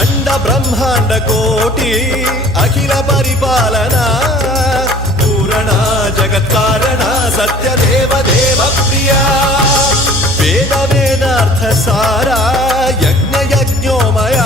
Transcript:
अंड ब्रह्मांड कोटि अखिल परिपालना पूरणा जगत्कारणा सत्यदेव देव प्रिया वेद वेदार्थ सारा यज्ञ यज्ञोमया